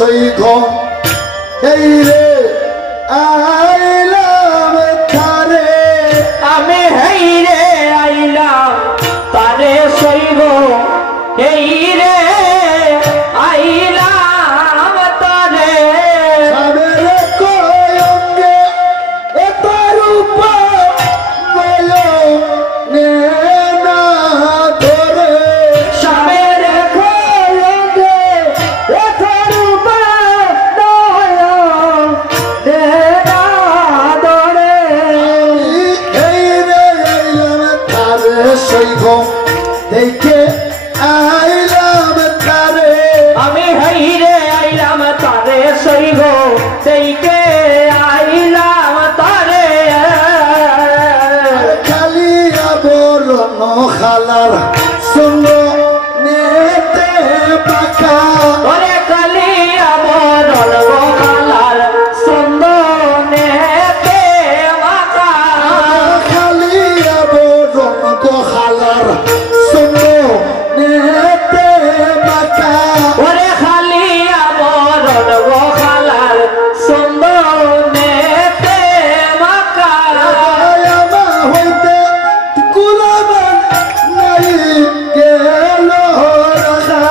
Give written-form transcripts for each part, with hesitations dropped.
সৈঘ এই রে আইলাম তারে আমি হেই রে আইলাম তারে সইব এই রে আইলাম তারে সাবের কয়ঙ্গে এতার উপর নয়নে না ধরে সাবের কয়ঙ্গে এতার উপর নয়নে না ধরে এই রে আইলাম তারে সৈঘ দেখে আইলাম তারে আমি হেই রে আইলাম তারে সইব দেখে আইলাম তারে খালি আবরণ খালার সুন্দর নেতে পাকা ওরে কালিয়া বরণ গোপালার চন্দনেতে মাখা খালি আবরণ খালার সুন্দর নেতে পাকা ওরে খালিয়া বরণ গোপালার চন্দনেতে মাখা আমা হইতে কুলাবার নাই গেল রাখা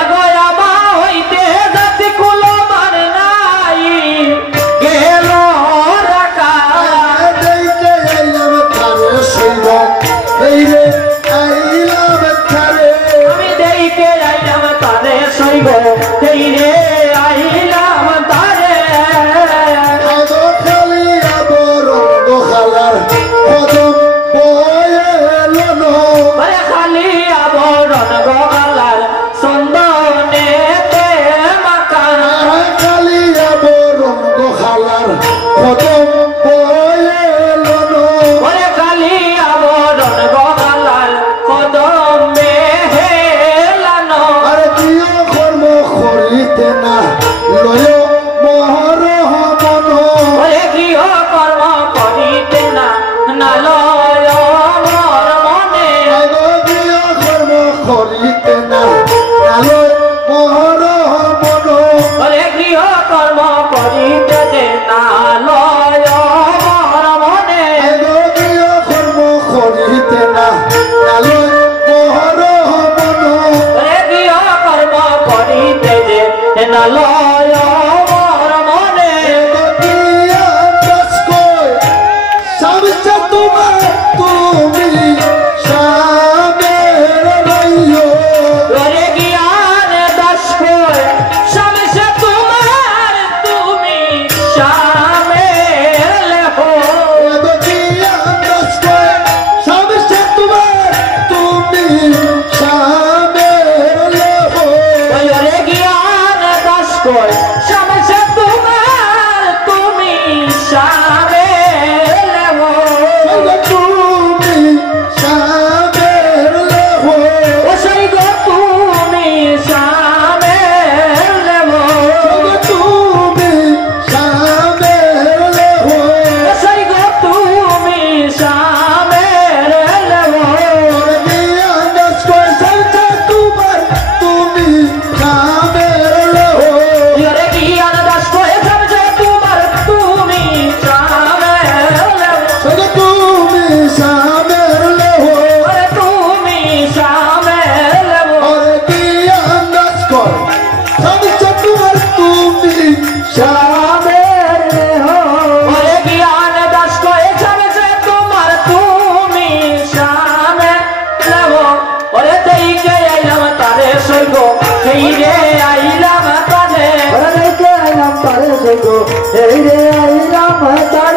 এগোয়ামা হইতে জাতি কুলো মার নাই গেল রাখা দেখে আইলাম তারে সৈব এই রে আইলাম তারে আমি দেখে আইলাম তারে সইব এই রে আইলাম তারে খালি আবরণ খালার কদম বয়েল ওরে খালিয়া বরণ গোপালার চন্দনেতে মাখা খালি আবরণ খালার কদম বয়েল ওরে কালিয়া বরণ গোপালার কদমে হেলানো আর প্রিয় কর্ম করিতে না লয় মহর মন ওরে গৃহ কর্ম করিতে না নালয় মোর মনে প্রিয় কর্ম করিতে না লয় মহর মন ওরে গৃহ কর্ম করিতে যে নালয় মোর মনে প্রিয় কর্ম করিতে না লয় মহর মন ওরে গৃহ কর্ম করিতে যে নালয় মোর মনে ওরে জ্ঞান দাস কই সমসে তোমার তুমি শামের লেখো ওরে জ্ঞান দাস কই সমসে তোমার তুমি শামের লেখো ও সেই গো তুমি শামের লেখো ও সেই গো তুমি শামের লেখো ওরে জ্ঞান দাস কই সমসে তোমার তুমি শামের লেখো ওরে তুমি শামের লেখো ওরে জ্ঞান দাস কই সমসে তোমার তুমি শামের লেখো ওরে দেখে আইলাম তারে সইব সেই রে আইলাম তারে এই রে আইলাম তারে